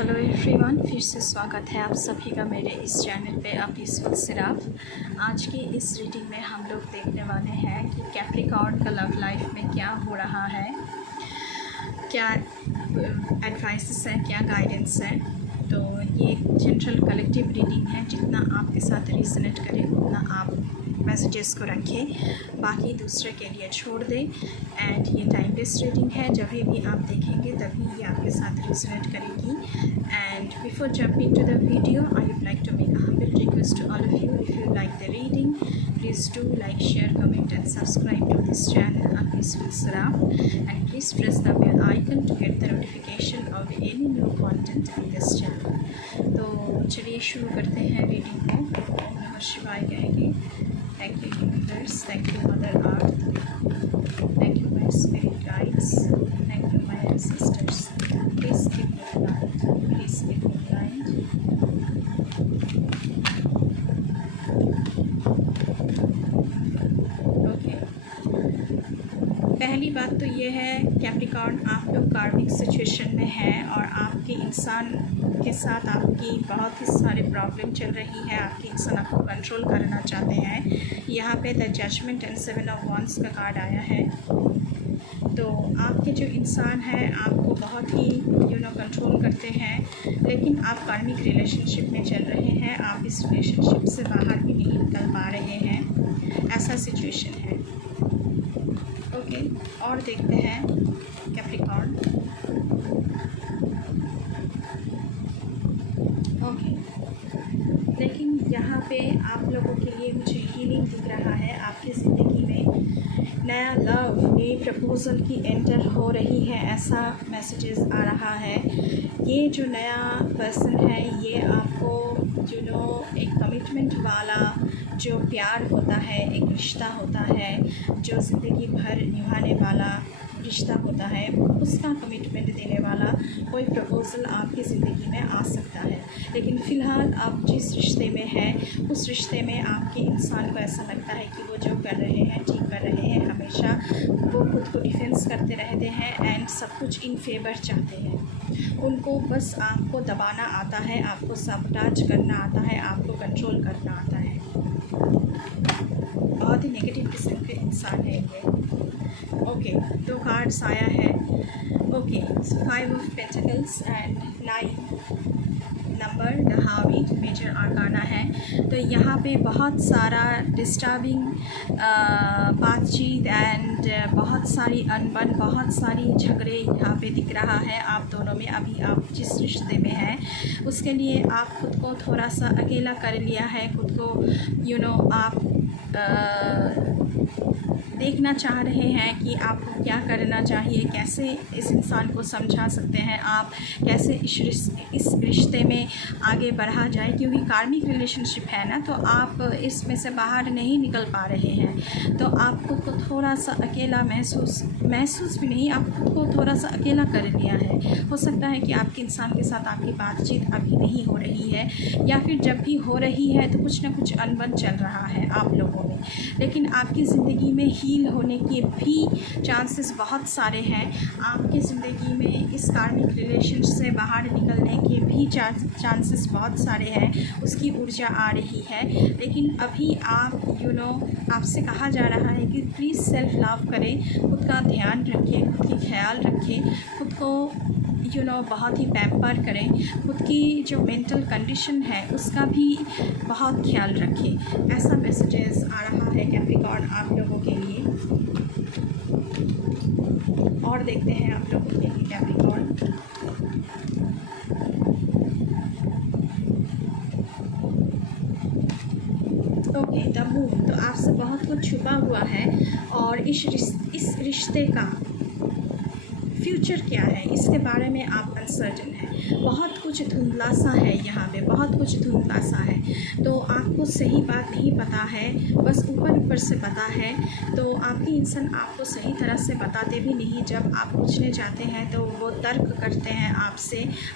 Hello everyone, फिर से स्वागत है आप सभी का मेरे इस चैनल पे पीसफुल सिराफ। आज की इस रीडिंग में हम लोग देखने वाले हैं कि कैप्रिकॉर्न का लव लाइफ में क्या हो रहा है, क्या एडवाइसेस हैं, क्या गाइडेंस है। तो ये जनरल कलेक्टिव रीडिंग है, जितना आपके साथ रिजोनेट करे उतना आप मैसेजेस को रखें, बाकी दूसरे के लिए छोड़ दें। एंड ये टाइमलेस रीडिंग है, जब भी आप देखेंगे तभी ये आपके साथ रिजोनेट करेगी। And before jumping to the video, I would like to make a humble request to all of you, if you like the reading, please do like, share, comment and subscribe to this channel Pीसफुल सिराफ, and please press the bell icon to get the notification of any new content in this channel। तो चलिए शुरू करते हैं reading को। ओम नमः शिवाय कहेंगे। Thank you universe, thank you mother earth, thank you my spirit guides, thank you my ancestors. Please keep me blind, please keep me blind. पहली बात तो ये है कैप्रिकॉर्न, आप लोग कार्मिक सिचुएशन में हैं और आपके इंसान के साथ आपकी बहुत ही सारे प्रॉब्लम चल रही है। आपके इंसान आपको कंट्रोल करना चाहते हैं। यहाँ पे the judgement and 7 of wands का कार्ड आया है। तो आपके जो इंसान है आपको बहुत ही कंट्रोल करते हैं, लेकिन आप कार्मिक रिलेशनशिप में चल रहे हैं। आप इस रिलेशनशिप से बाहर भी नहीं निकल पा रहे हैं, ऐसा सिचुएशन है। ओके, और देखते हैं कैप्रिकॉर्न। ओके, लेकिन यहाँ पे आप लोगों के लिए मुझे हीलिंग दिख रहा है। आपकी ज़िंदगी में नया लव, नई प्रपोजल की एंटर हो रही है, ऐसा मैसेजेस आ रहा है। ये जो नया पर्सन है ये आपको एक कमिटमेंट वाला जो प्यार होता है, एक रिश्ता होता है जो ज़िंदगी भर निभाने वाला रिश्ता होता है, उसका कमिटमेंट देने वाला कोई प्रपोज़ल आपकी ज़िंदगी में आ सकता है। लेकिन फ़िलहाल आप जिस रिश्ते में हैं उस रिश्ते में आपके इंसान को ऐसा लगता है कि वो जो कर रहे हैं ठीक कर रहे हैं। हमेशा वो खुद को डिफेंस करते रहते हैं एंड सब कुछ इन फेवर चाहते हैं। उनको बस आपको दबाना आता है, आपको सबटाच करना आता है, आपको कंट्रोल करना आता है। बहुत ही नेगेटिव किस्म के इंसान है ये। ओके, 2 कार्ड्स आया है। Okay, 5 of pentacles and 9 number, the harvest major arcana है। तो यहाँ पे बहुत सारा डिस्टर्बिंग बातचीत एंड बहुत सारी अनबन, बहुत सारी झगड़े यहाँ पे दिख रहा है आप दोनों में। अभी आप जिस रिश्ते में हैं उसके लिए आप खुद को थोड़ा सा अकेला कर लिया है। खुद को आप देखना चाह रहे हैं कि आपको क्या करना चाहिए, कैसे इस इंसान को समझा सकते हैं आप, कैसे इस रिश्ते में आगे बढ़ा जाए, क्योंकि कार्मिक रिलेशनशिप है ना, तो आप इसमें से बाहर नहीं निकल पा रहे हैं। तो आप खुद को थोड़ा सा अकेला महसूस भी नहीं, आप खुद को थोड़ा सा अकेला कर लिया है। हो सकता है कि आपके इंसान के साथ आपकी बातचीत अभी नहीं हो रही है, या फिर जब भी हो रही है तो कुछ ना कुछ अनबन चल रहा है आप लोगों में। लेकिन आपकी ज़िंदगी में हील होने के भी चांसेस बहुत सारे हैं। आपकी ज़िंदगी में इस कार्मिक रिलेशन से बाहर निकलने के भी चांसेस बहुत सारे हैं, उसकी ऊर्जा आ रही है। लेकिन अभी आप आपसे कहा जा रहा है कि प्लीज़ सेल्फ लव करें, खुद का ध्यान रखें, खुद की ख्याल रखें, खुद को बहुत ही पैम्पर करें, खुद की जो मेंटल कंडीशन है उसका भी बहुत ख्याल रखें। ऐसा मैसेजेस आ रहा है कैप्रिकॉर्न आप लोगों के लिए। और देखते हैं आप लोगों के लिए कैप्रिकॉर्न। Okay, the moon. तो आपसे बहुत कुछ छुपा हुआ है और इस रिश्ते का फ्यूचर क्या है इसके बारे में आप अनसर्टन हैं। बहुत कुछ धुंधला सा है, यहाँ पे बहुत कुछ धुंधला सा है। तो आपको सही बात नहीं पता है, बस ऊपर से पता है। तो आपके इंसान आपको सही तरह से बताते भी नहीं। जब आप पूछने जाते हैं तो वो तर्क करते हैं,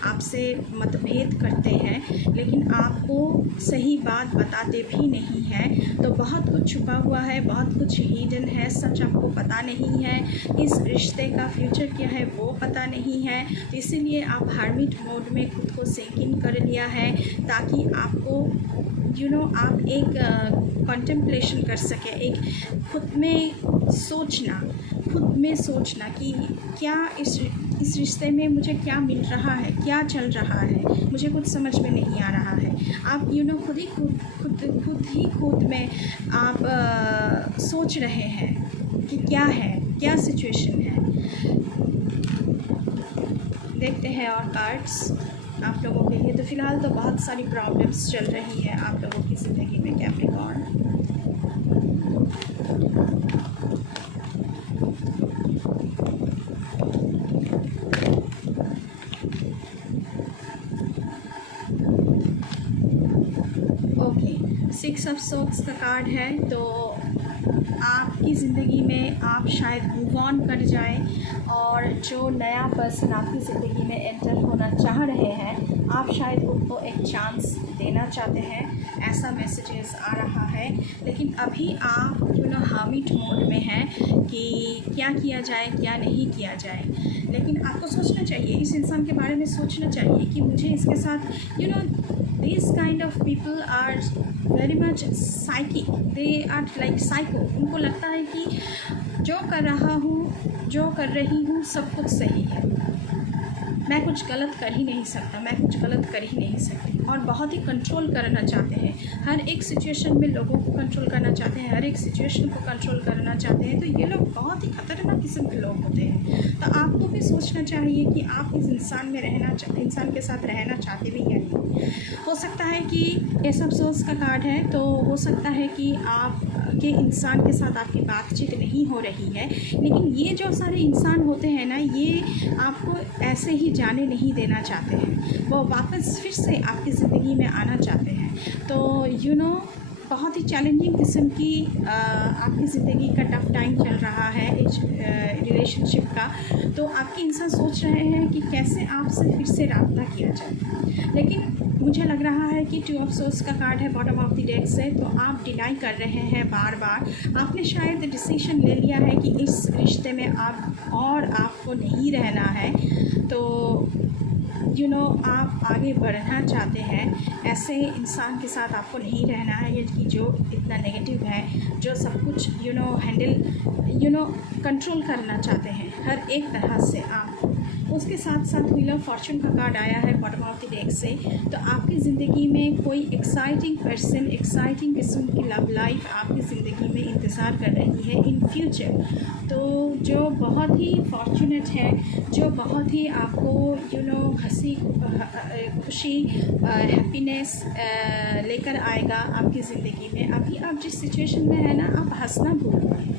आपसे मतभेद करते हैं, लेकिन आपको सही बात बताते भी नहीं हैं। तो बहुत कुछ छुपा हुआ है, बहुत कुछ हिडन है, सच आपको पता नहीं है। इस रिश्ते का फ्यूचर क्या है है वो पता नहीं है, तो इसीलिए आप हर्मिट मोड में खुद को सिंक इन कर लिया है, ताकि आपको आप एक कंटेम्पलेशन कर सके, एक खुद में सोचना कि क्या इस रिश्ते में मुझे क्या मिल रहा है, क्या चल रहा है, मुझे कुछ समझ में नहीं आ रहा है। आप खुद में आप सोच रहे हैं कि क्या है, क्या सिचुएशन है। देखते हैं और कार्ड्स आप लोगों के लिए। तो फ़िलहाल तो बहुत सारी प्रॉब्लम्स चल रही है आप लोगों की ज़िंदगी में कैप्रिकॉर्न। ओके, 6 ऑफ सोर्ड्स का कार्ड है। तो आपकी ज़िंदगी में आप शायद मूव ऑन कर जाएं, और जो नया पर्सन आपकी ज़िंदगी में एंटर होना चाह रहे हैं, आप शायद उनको एक चांस देना चाहते हैं, ऐसा मैसेजेस आ रहा है। लेकिन अभी आप हर्मिट मोड में हैं कि क्या किया जाए, क्या नहीं किया जाए। लेकिन आपको सोचना चाहिए, इस इंसान के बारे में सोचना चाहिए कि मुझे इसके साथ this kind of people are very much psychic, they are like psycho. उनको लगता है कि जो कर रहा हूँ, जो कर रही हूँ, सब कुछ सही है, मैं कुछ गलत कर ही नहीं सकता, मैं कुछ गलत कर ही नहीं सकती। और बहुत ही कंट्रोल करना चाहते हैं, हर एक सिचुएशन में लोगों को कंट्रोल करना चाहते हैं, हर एक सिचुएशन को कंट्रोल करना चाहते हैं। तो ये लोग बहुत ही खतरनाक किस्म के लोग होते हैं। तो आपको भी सोचना चाहिए कि आप इस इंसान के साथ रहना चाहते भी या नहीं। हो सकता है कि ये सब सोर्स का कार्ड है, तो हो सकता है कि आपके इंसान के साथ आपकी बातचीत नहीं हो रही है। लेकिन ये जो सारे इंसान होते हैं ना, ये आपको ऐसे ही जाने नहीं देना चाहते हैं, वो वापस फिर से आपकी ज़िंदगी में आना चाहते हैं। तो बहुत ही चैलेंजिंग किस्म की आपकी ज़िंदगी का टफ टाइम चल रहा है इस रिलेशनशिप का। तो आपके इंसान सोच रहे हैं कि कैसे आपसे फिर से रब्ता किया जाए। लेकिन मुझे लग रहा है कि 2 ऑफ सोर्ड्स का कार्ड है बॉटम ऑफ द डेक से। तो आप डिनाई कर रहे हैं बार बार। आपने शायद डिसीजन ले लिया है कि इस रिश्ते में आपको नहीं रहना है। तो आप आगे बढ़ना चाहते हैं, ऐसे इंसान के साथ आपको नहीं रहना है कि जो इतना नेगेटिव है, जो सब कुछ हैंडल कंट्रोल करना चाहते हैं हर एक तरह से आप। उसके साथ साथ व्हील ऑफ फॉर्चून का कार्ड आया है बॉटम ऑफ द डेक से। तो आपकी ज़िंदगी में कोई एक्साइटिंग पर्सन, एक्साइटिंग किस्म की लव लाइफ आपकी ज़िंदगी में इंतज़ार कर रही है इन फ्यूचर। तो जो बहुत ही फॉर्चुनेट है, जो बहुत ही आपको हंसी खुशी हैप्पीनेस लेकर आएगा आपकी ज़िंदगी में। अभी आप जिस सिचुएशन में है ना, आप हंसना भूल गए।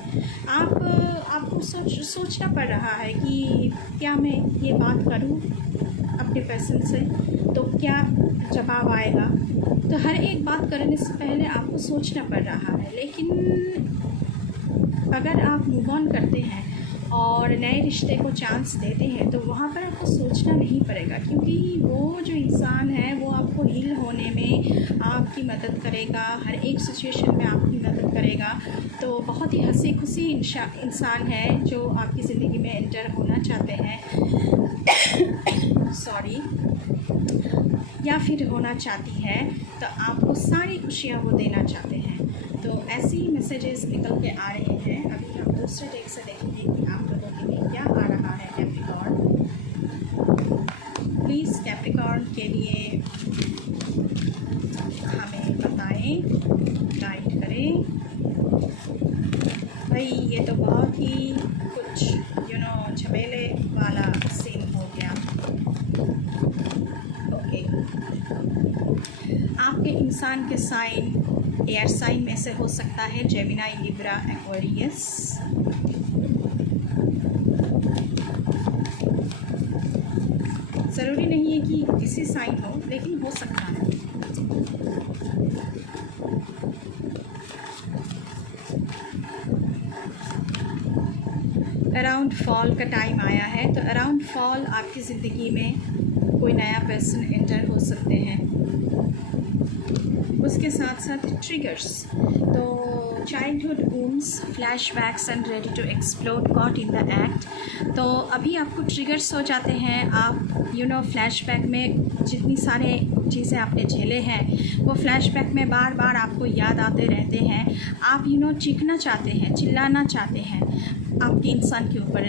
आपको सोचना पड़ रहा है कि क्या मैं ये बात करूं अपने पर्सन से, तो क्या जवाब आएगा। तो हर एक बात करने से पहले आपको सोचना पड़ रहा है। लेकिन अगर आप मूव ऑन करते हैं और नए रिश्ते को चांस देते हैं, तो वहाँ पर आपको सोचना नहीं पड़ेगा, क्योंकि वो जो इंसान है वो आपको हील होने में आपकी मदद करेगा, हर एक सिचुएशन में आपकी मदद करेगा। तो बहुत ही हंसी खुशी इंसान है जो आपकी ज़िंदगी में एंटर होना चाहते हैं सॉरी, या फिर होना चाहती है। तो आपको सारी खुशियाँ वो देना चाहते हैं। तो ऐसे ही मैसेजेस निकल के आ रहे हैं। अभी हम दूसरे डेक से देखेंगे कि आप लोगों के लिए क्या आ रहा है कैप्रिकॉर्न। प्लीज़ कैप्रिकॉर्न के लिए हमें बताएं, गाइड करें। भाई ये तो बहुत ही कुछ झमेले वाला सीन हो गया। ओके, आपके इंसान के साइन एयर साइन में से हो सकता है जेमिनी, लिब्रा, एक्वेरियस। ज़रूरी नहीं है कि किसी साइन हो, लेकिन हो सकता है। अराउंड फॉल का टाइम आया है। तो अराउंड फॉल आपकी ज़िंदगी में कोई नया पर्सन एंटर हो सकते हैं। उसके साथ साथ ट्रिगर्स, तो childhood wounds, flashbacks and ready to explode caught in the act. तो अभी आपको ट्रिगर्स हो जाते हैं, आप फ्लैशबैक में जितनी सारे चीज़ें आपने झेले हैं वो फ्लैशबैक में बार बार आपको याद आते रहते हैं। आप चीखना चाहते हैं, चिल्लाना चाहते हैं आपके इंसान के ऊपर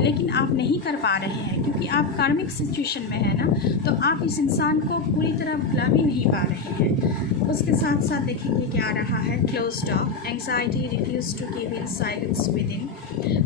लेकिन आप नहीं कर पा रहे हैं क्योंकि आप कार्मिक सिचुएशन में है ना, तो आप इस इंसान को पूरी तरह भुला भी नहीं पा रहे हैं। उसके साथ साथ देखेंगे क्या रहा है, closed off, anxiety, refuse to give in, silence within.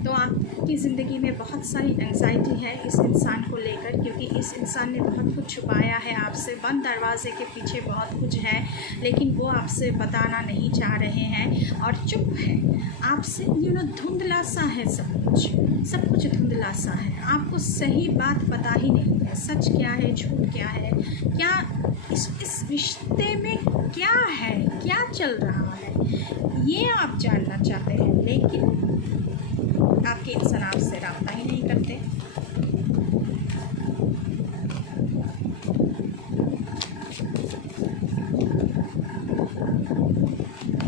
तो आपकी ज़िंदगी में बहुत सारी एंग्जाइटी है इस इंसान को लेकर, क्योंकि इस इंसान ने बहुत कुछ छुपाया है आपसे, बंद दरवाजे के पीछे बहुत कुछ है लेकिन वो आपसे बताना नहीं चाह रहे हैं और चुप है आपसे। धुंधला सा है सब कुछ धुंधला सा है, आपको सही बात पता ही नहीं है, सच क्या है झूठ क्या है, क्या इस रिश्ते में क्या है, क्या चल रहा है, ये आप जानना चाहते हैं लेकिन आपके इंसान आपसे राब्ता ही नहीं करते।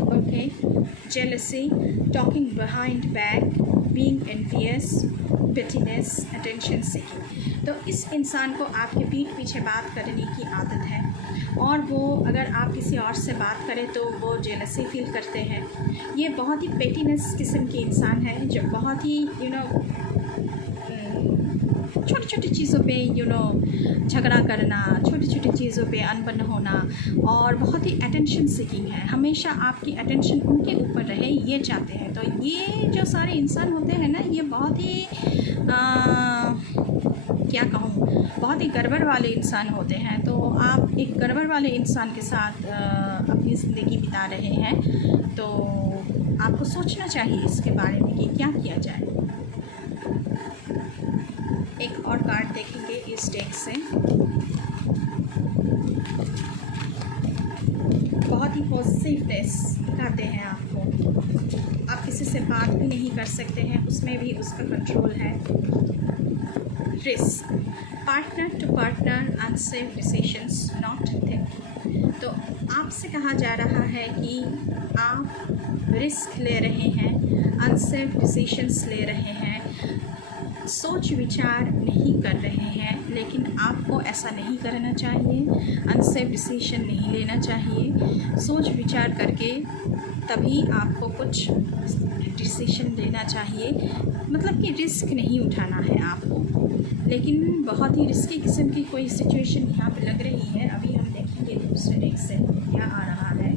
Okay, jealousy, talking behind back, being envious, bitterness, attention seeking. तो इस इंसान को आपके पीठ पीछे बात करने की आदत है और वो अगर आप किसी और से बात करें तो वो जेलसी फील करते हैं। ये बहुत ही पेटीनेस किस्म के इंसान है जो बहुत ही छोटी छोटी चीज़ों पे झगड़ा करना, छोटी छोटी चीज़ों पे अनबन होना और बहुत ही अटेंशन सीकिंग है, हमेशा आपकी अटेंशन उनके ऊपर रहे ये चाहते हैं। तो ये जो सारे इंसान होते हैं ना, ये बहुत ही क्या कहूँ, बहुत ही गड़बड़ वाले इंसान होते हैं। तो आप एक गड़बड़ वाले इंसान के साथ अपनी ज़िंदगी बिता रहे हैं तो आपको सोचना चाहिए इसके बारे में कि क्या किया जाए। एक और कार्ड देखेंगे इस डेक से, बहुत ही पॉजिटिवनेस दिखाते हैं आपको। आप किसी से बात भी नहीं कर सकते हैं, उसमें भी उसका कंट्रोल है। Risk, partner to partner, unsafe decisions, not thinking. तो आपसे कहा जा रहा है कि आप रिस्क ले रहे हैं, अनसेफ डिसीजंस ले रहे हैं, सोच विचार नहीं कर रहे हैं, लेकिन आपको ऐसा नहीं करना चाहिए, अनसेफ डिसीजन नहीं लेना चाहिए। सोच विचार करके तभी आपको कुछ डिसीजन लेना चाहिए, मतलब कि रिस्क नहीं उठाना है आपको। लेकिन बहुत ही रिस्की किस्म की कोई सिचुएशन यहाँ पे लग रही है। अभी हम देखेंगे दूसरे डेक से क्या आ रहा है,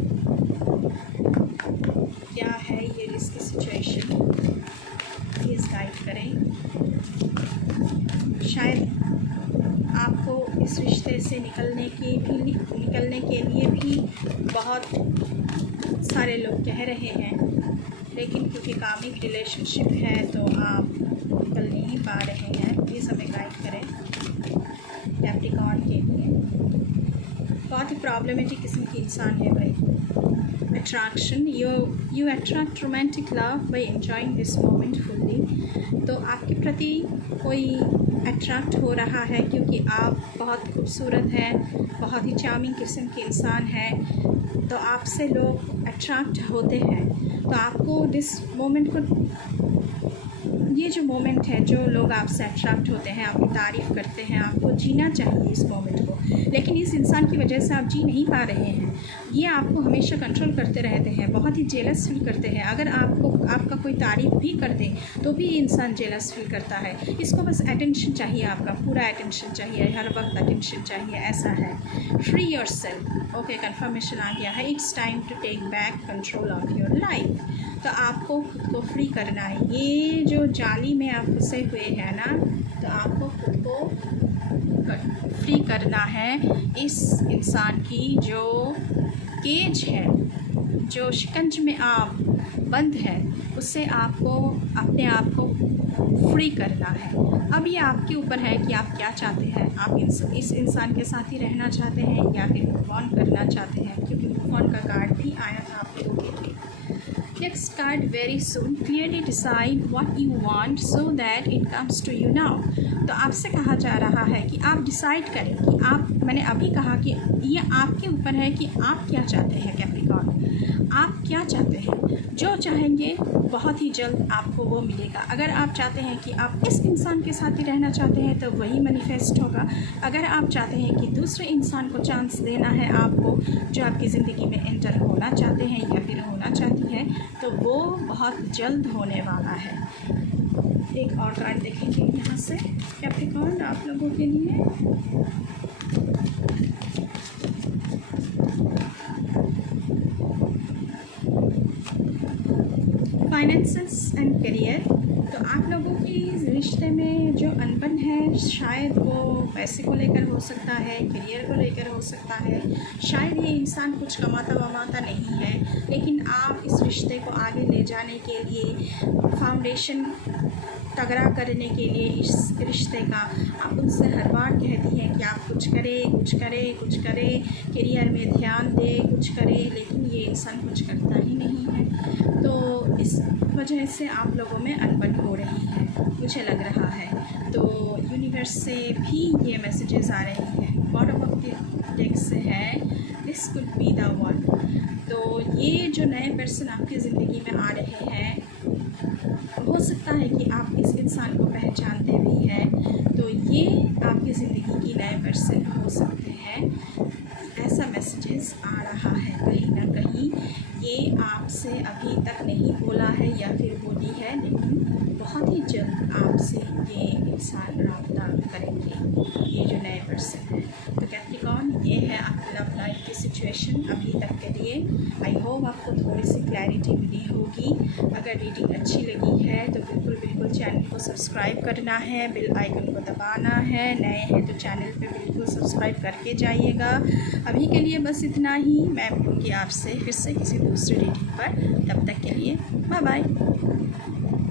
क्या है ये रिस्की सिचुएशन, प्लीज़ गाइड करें। शायद आपको इस रिश्ते से निकलने के लिए भी बहुत सारे लोग कह रहे हैं, लेकिन क्योंकि कामिक रिलेशनशिप है तो आप निकल नहीं पा रहे हैं। प्लीज़ हमें गाइड करें कैप्रिकॉर्न के लिए। बहुत ही प्रॉब्लमेटिक किस्म की इंसान है भाई। Attraction, you attract romantic love by enjoying this moment fully. तो आपके प्रति कोई अट्रैक्ट हो रहा है क्योंकि आप बहुत खूबसूरत हैं, बहुत ही चार्मिंग किस्म के इंसान हैं, तो आपसे लोग अट्रैक्ट होते हैं। तो आपको दिस मोमेंट को, ये जो मोमेंट है, जो लोग आपसे अट्रैक्ट होते हैं, आपकी तारीफ़ करते हैं, आपको जीना चाहिए इस मोमेंट को, लेकिन इस इंसान की वजह से आप जी नहीं पा रहे हैं। ये आपको हमेशा कंट्रोल करते रहते हैं, बहुत ही जेलस फील करते हैं। अगर आपका कोई तारीफ़ भी कर दे तो भी इंसान जेलस फील करता है। इसको बस अटेंशन चाहिए, आपका पूरा अटेंशन चाहिए, हर वक्त अटेंशन चाहिए, ऐसा है। फ्री योरसेल्फ, ओके, कंफर्मेशन आ गया है। It's time to take back control of your life. तो आपको खुद को फ्री करना है। ये जो जाली में आप फंसे हुए हैं ना, तो आपको खुद को फ्री करना है इस इंसान की जो केज है, जो शिकंज में आप बंद है, उससे आपको अपने आप को फ्री करना है। अब ये आपके ऊपर है कि आप क्या चाहते हैं। आप इस इंसान के साथ ही रहना चाहते हैं या फिर मूव ऑन करना चाहते हैं, क्योंकि मूव ऑन का कार्ड भी आया था आपके ऊपर। Next card, very soon. Clearly decide what you want so that it comes to you now. तो आपसे कहा जा रहा है कि आप डिसाइड करें कि आप, मैंने अभी कहा कि ये आपके ऊपर है कि आप क्या चाहते हैं कैप्रिकॉर्न। आप क्या चाहते हैं, जो चाहेंगे बहुत ही जल्द आपको वो मिलेगा। अगर आप चाहते हैं कि आप इस इंसान के साथ ही रहना चाहते हैं तो वही मैनिफेस्ट होगा। अगर आप चाहते हैं कि दूसरे इंसान को चांस देना है आपको, जो आपकी ज़िंदगी में एंटर होना चाहते हैं या फिर होना चाहती है, तो वो बहुत जल्द होने वाला है। एक और कार्ड देखेंगे यहाँ से कैप्रिकॉर्न आप लोगों के लिए। Finances and career. तो आप लोगों की रिश्ते में जो अनबन है, शायद वो पैसे को लेकर हो सकता है, करियर को लेकर हो सकता है। शायद ये इंसान कुछ कमाता वमाता नहीं है, लेकिन आप इस रिश्ते को आगे ले जाने के लिए, फाउंडेशन तगड़ा करने के लिए इस रिश्ते का, आप उनसे हर बार कहती हैं कि आप कुछ करें, कुछ करें, कुछ करें, करियर में ध्यान दें, कुछ करें, लेकिन ये इंसान कुछ करता ही नहीं है। तो इस वजह से आप लोगों में अनबन हो रही है, मुझे लग रहा है। तो यूनिवर्स से भी ये मैसेजेस आ रही हैं। बॉटम ऑफ द डेक से है this could be the one. तो ये जो नए पर्सन आपकी ज़िंदगी में आ रहे हैं, हो सकता है कि आप इस इंसान को पहचानते भी हैं, तो ये आपकी ज़िंदगी की नए पर्सन हो सकते हैं। ऐसा मैसेजेस आ रहा है। कहीं ना कहीं ये आपसे अभी तक नहीं बोला है या फिर बोली है, लेकिन बहुत ही जल्द आपसे ये इंसान रब्ता करेंगे, ये जो नए पर्सन है। तो कैप्रिकॉर्न, ये है आपकी लव लाइफ की सिचुएशन अभी तक के लिए। आई होप आपको थोड़ी सी क्लैरिटी मिली होगी। अगर रीडिंग अच्छी लगी है तो बिल्कुल चैनल को सब्सक्राइब करना है, बेल आइकन को दबाना है। नए हैं तो चैनल पे बिल्कुल सब्सक्राइब करके जाइएगा। अभी के लिए बस इतना ही। मैं मिलूँगी आपसे फिर से किसी दूसरे रीडिंग पर। तब तक के लिए बाय बाय।